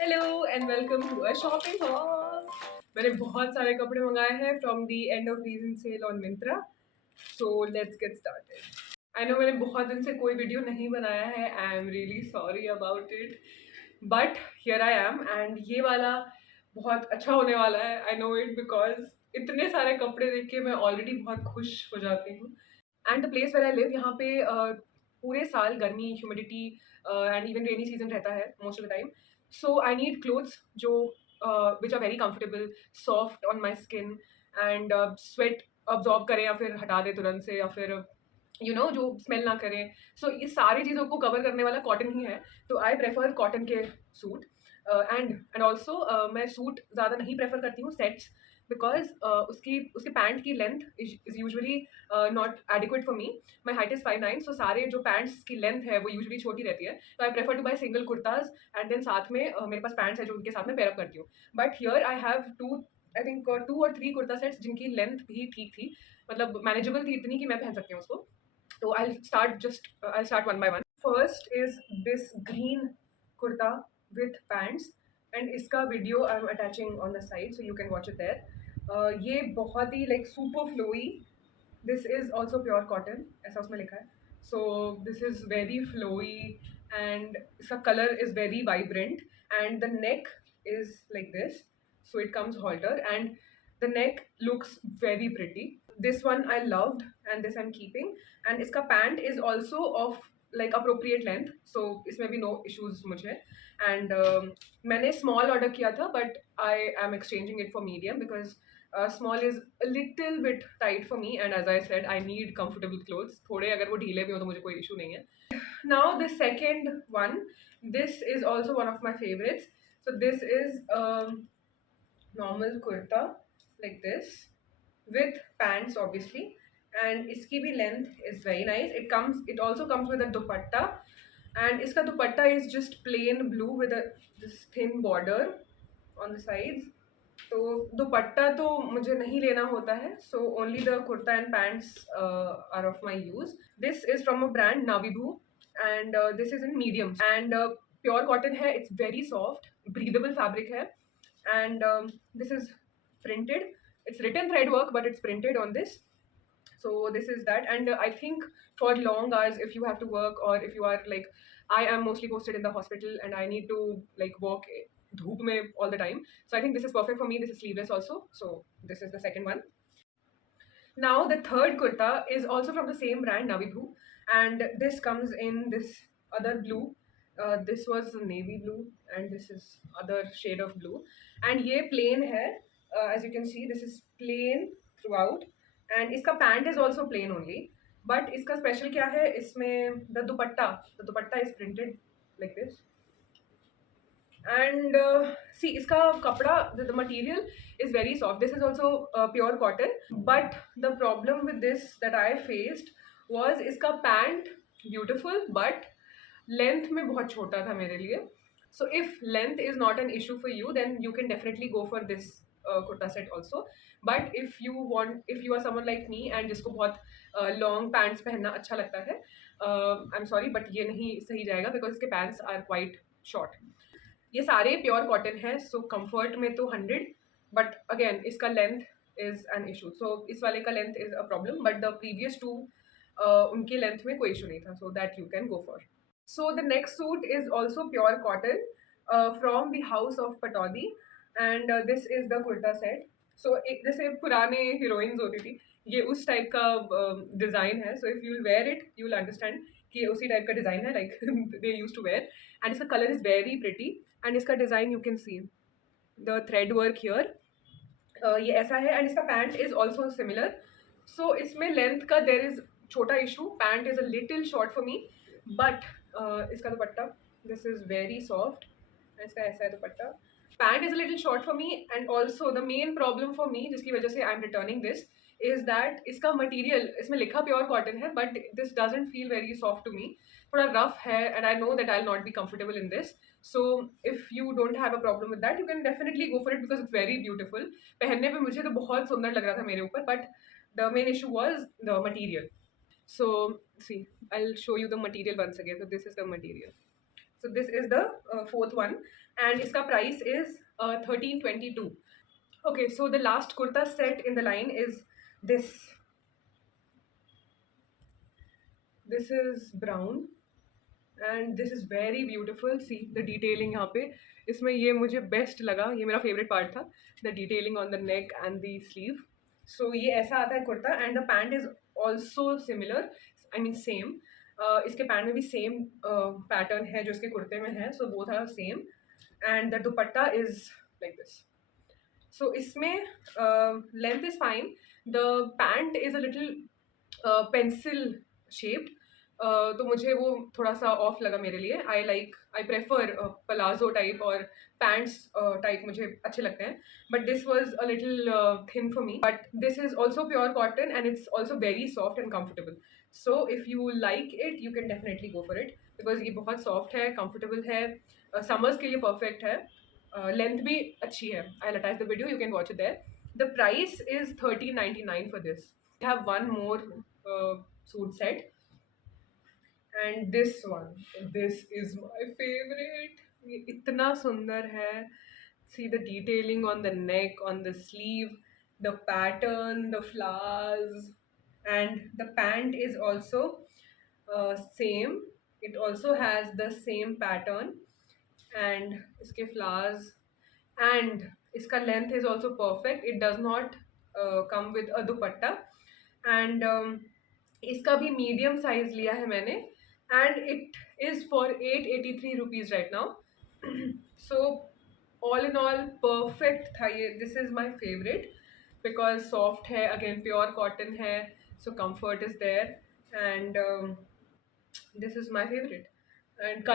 Hello and welcome to a shopping haul. मैंने बहुत सारे कपड़े मंगाए हैं from the end of season sale on Myntra. So let's get started. I know मैंने बहुत दिन से कोई वीडियो नहीं बनाया है। I am really sorry about it, but here I am and ये वाला बहुत अच्छा होने वाला है। आई नो इट बिकॉज इतने सारे कपड़े देख के मैं ऑलरेडी बहुत खुश हो जाती हूँ। And the place where I live, यहाँ पे पूरे साल गर्मी, humidity and even rainy season रहता है most of the time. So I need clothes जो which are very comfortable, soft on my skin and sweat absorb करें या फिर हटा दे तुरंत से, या फिर जो स्मेल ना करें। सो ये सारी चीज़ों को कवर करने वाला कॉटन ही है। तो आई प्रेफर कॉटन के सूट एंड ऑल्सो मैं सूट ज़्यादा नहीं प्रेफर करती हूँ, सेट्स, बिकॉज उसकी उसके पैंट की length is usually not adequate for me. My height is 5'9", सो सारे जो पैंट्स की लेंथ है वो यूजली छोटी रहती है। तो I prefer to buy single kurtas and then साथ में मेरे पास पैंट्स है जो उनके साथ में पेयरअप करती हूँ। But here I have I think 2 और 3 कुर्ता सेट्स जिनकी लेंथ भी ठीक थी, मतलब मैनेजेबल थी, इतनी कि मैं पहन सकती हूँ उसको। So I'll start one by one. First is this green kurta with pants, and इसका video I'm attaching on the side so you can watch it there. ये बहुत ही like super flowy. This is also pure cotton, ऐसा उसमें लिखा है. So this is very flowy and इसका color is very vibrant and the neck is like this. So it comes halter and the neck looks very pretty. This one I loved and this I'm keeping. And इसका pant is also of like appropriate length, so इसमें भी no issues मुझे. And मैंने small order किया था, but I am exchanging it for medium because small is a little bit tight for me, and as I said, I need comfortable clothes. थोड़े अगर वो ढीले भी हो तो मुझे कोई issue नहीं है. Now the second one, this is also one of my favorites. So this is normal kurta like this with pants obviously, and iski bhi length is very nice. It also comes with a dupatta, and iska dupatta is just plain blue with this thin border on the sides. तो दुपट्टा तो मुझे नहीं लेना होता है, so only the kurta and pants are of my use. This is from a brand Navibhu and this is in medium and pure cotton है. It's very soft, breathable fabric है and this is printed. It's written thread work, but it's printed on this. So this is that, and I think for long hours, if you have to work or if you are like, I am mostly posted in the hospital and I need to like walk dhoop mein all the time. So I think this is perfect for me. This is sleeveless also. So this is the second one. Now the third kurta is also from the same brand Navibu, and this comes in this other blue. This was navy blue and this is other shade of blue, and ye plain hai. As you can see, this is plain throughout, and इसका pant is also plain only. But इसका special क्या है, इसमें the dupatta is printed like this. And see इसका कपड़ा, the material is very soft. This is also pure cotton, but the problem with this that I faced was इसका pant beautiful but length में बहुत छोटा था मेरे लिए. So if length is not an issue for you, then you can definitely go for this kurta set also. But if you are someone like me and जिसको बहुत long pants पहनना अच्छा लगता है, आई एम सॉरी बट ये नहीं सही जाएगा बिकॉज इसके पैंट्स आर क्वाइट शॉर्ट. ये सारे प्योर कॉटन है, सो कंफर्ट में तो 100, बट अगेन इसका length is an issue. So इस वाले का length is a problem, but the previous two उनके लेंथ में कोई इशू नहीं था, so that you can go for. So the next suit is also pure cotton from the house of Pataudi, and this is the kurta set. So एक जैसे पुराने हीरोइंस होती थी, ये उस टाइप का डिज़ाइन है. So if you will wear it you will understand कि उसी टाइप का डिज़ाइन है like they use to wear. And इसका colour is very pretty and इसका design you can see the thread work here. ये ऐसा है एंड इसका pant is also similar. So इसमें लेंथ का देर इज़ छोटा issue. Pant is a little short for me, but इसका dupatta, this is very soft. इसका ऐसा है dupatta. Pant is a little short for me and also the main problem for me जिसकी वजह से I am returning this is that इसका material, इसमें लिखा प्योर कॉटन है but this doesn't feel very soft to me. थोड़ा rough है and I know that I will not be comfortable in this. So if you don't have a problem with that you can definitely go for it because it's very beautiful. पहनने पे मुझे तो बहुत सुंदर लग रहा था मेरे ऊपर, but the main issue was the material. So see, I'll show you the material once again. So this is the material. So this is the fourth one, and इसका price is 1322. Okay, so the last kurta set in the line is this. This is brown and this is very beautiful. See the detailing यहाँ पे, इसमें ये मुझे best लगा, ये मेरा favorite part था, the detailing on the neck and the sleeve. So ये ऐसा आता है kurta and the pant is also similar, I mean same. इसके पैंट में भी सेम पैटर्न है जो इसके कुर्ते में है, so both are same and the dupatta is like this. So इसमें length is fine, the pant is a little pencil shaped, तो मुझे वो थोड़ा सा ऑफ लगा मेरे लिए. आई प्रेफर पलाजो टाइप और पैंट्स टाइप मुझे अच्छे लगते हैं, but this was a little thin for me. But this is also pure cotton and it's also very soft and comfortable. So if you like it you can definitely go for it, because ये बहुत सॉफ्ट है, कंफर्टेबल है, समर्स के लिए परफेक्ट है, लेंथ भी अच्छी है. I attach the video, you can watch it there. The price is 1399 for this. I have one more suit set, and this is my favorite. ये इतना सुंदर है. See the detailing on the neck, on the sleeve, the pattern, the flowers, and the pant is also same. It also has the same pattern and इसके flowers, and इसका length is also perfect. It does not come with a dupatta, and इसका भी medium size लिया है मैंने, and it is for 883 rupees right now. So all in all perfect था ये. This is my favourite because soft है, again pure cotton है, so comfort is there, and this is my favorite. And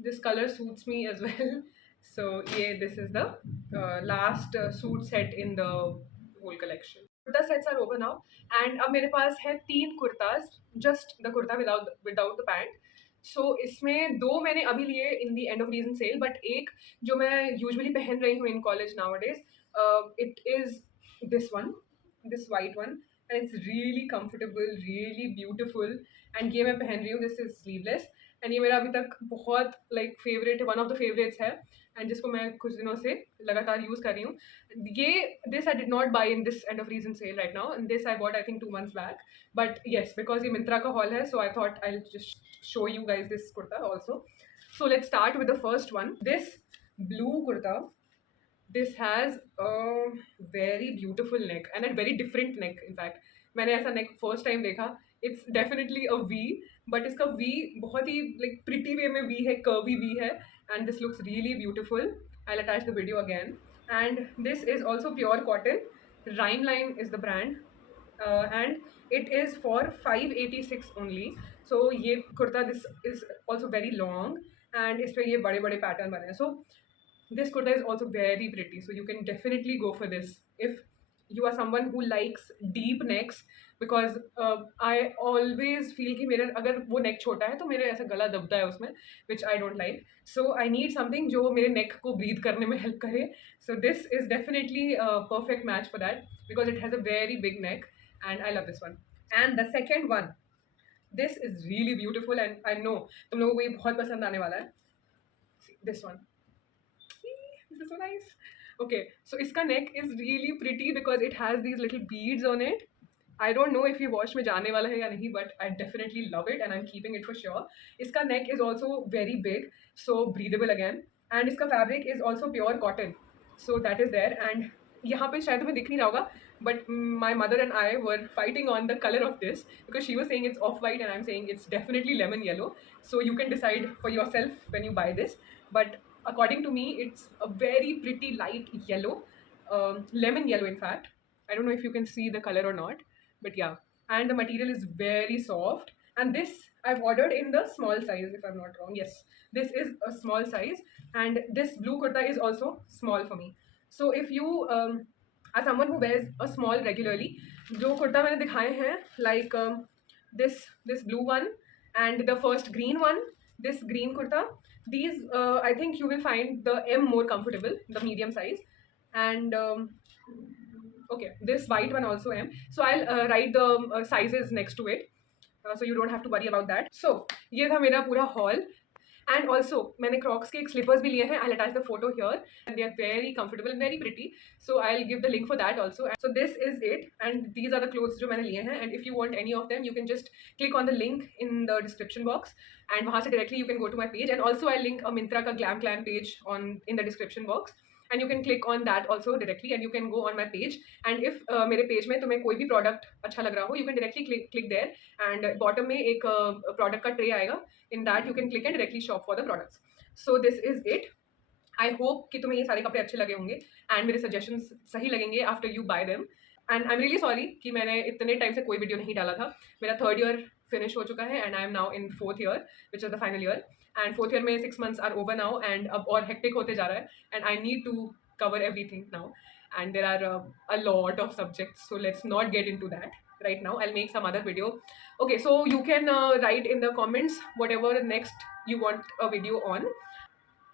this color suits me as well. So yeah, this is the last suit set in the whole collection. Kurta sets are over now, and अब मेरे पास है 3 kurtas, just the kurta without the pant. So इसमें 2 मैंने अभी लिए in the end of season sale, but एक जो मैं usually पहन रही हूँ in college nowadays, it is this one, this white one, and it's really comfortable, really beautiful. And ये मैं पहन रही हूँ, दिस इज स्लीवलेस, एंड ये मेरा अभी तक बहुत like favourite, one of the favourites है, एंड जिसको मैं कुछ दिनों से लगातार यूज़ कर रही हूँ. ये this I did not buy in this end of season sale right now, and this I bought I think 2 months back, but yes because ये मिंत्रा का हॉल है, so I thought I just show you guys this kurta also. So let's start with the first one, this blue kurta. This has a very beautiful neck and a very different neck. In fact, मैंने ऐसा neck first time देखा. It's definitely a V, but इसका V बहुत ही like pretty way में V है, curvy V है, and this looks really beautiful. I'll attach the video again. And this is also pure cotton. Rhineline is the brand, and it is for 586 only. So ये kurta, this is also very long, and इस पे ये बड़े बड़े pattern बने हैं. So this kurta is also very pretty, so you can definitely go for this if you are someone who likes deep necks, because I always feel कि मेरे अगर वो neck छोटा है तो मेरे ऐसा गला दबता है उसमें, which I don't like. So I need something जो मेरे neck को breathe करने में help करे. So this is definitely a perfect match for that because it has a very big neck and I love this one. And the second one, this is really beautiful and I know तुम लोगों को ये बहुत पसंद आने वाला है. See, this one. This is so nice. Okay, so iska neck is really pretty because it has these little beads on it. I don't know if ये wash में जाने वाला है या नहीं, but I definitely love it and I'm keeping it for sure. इसका neck is also very big, so breathable again, and इसका fabric is also pure cotton, so that is there. And यहाँ पे शायद तुम्हें दिख नहीं रहा होगा, but my mother and I were fighting on the color of this because she was saying it's off-white and I'm saying it's definitely lemon yellow. So you can decide for yourself when you buy this, but according to me it's a very pretty light yellow, lemon yellow in fact. I don't know if you can see the color or not, but yeah, and the material is very soft, and this I've ordered in the small size if I'm not wrong. Yes, this is a small size, and this blue kurta is also small for me. So if you are someone who wears a small regularly, जो कुर्ता मैंने दिखाए हैं like this blue one and the first green one, this green kurta, these I think you will find the M more comfortable, the medium size, and okay, this white one also M. So I'll write the sizes next to it, so you don't have to worry about that. So ये था मेरा पूरा haul. And also मैंने Crocs के एक slippers भी लिए हैं. I attach the photo here and they are very comfortable and very pretty. So I will give the link for that also. So this is it and these are the clothes जो मैंने लिए हैं. And if you want any of them you can just click on the link in the description box and वहाँ से directly you can go to my page. And also I link a Myntra का glam clan page on in the description box and you can click on that also directly and you can go on my page. And if मेरे पेज में तुम्हें कोई भी प्रोडक्ट अच्छा लग रहा हो you can directly click there and bottom में एक प्रोडक्ट का ट्रे आएगा. in that you can click and directly shop for the products. So this is it. I hope कि तुम्हें ये सारे कपड़े अच्छे लगे होंगे एंड मेरे सजेशंस सही लगेंगे after you bye them. And I am really sorry कि मैंने इतने टाइम से कोई वीडियो नहीं डाला था. मेरा 3rd ईयर फिनिश हो चुका है and I am now in 4th year which is the final year. And 4th year में 6 months are over now and अब और हेक्टिक होते जा रहा है and I need to cover everything now and there are a lot of subjects, so let's not get into that right now. I'll make some other video. Okay, so you can write in the comments whatever next you want a video on.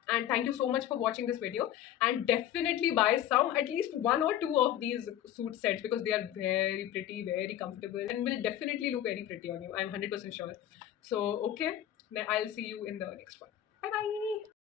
And thank you so much for watching this video and definitely buy some, at least 1 or 2 of these suit sets because they are very pretty, very comfortable and will definitely look very pretty on you. I'm 100% sure. So okay, I'll see you in the next one. Bye bye.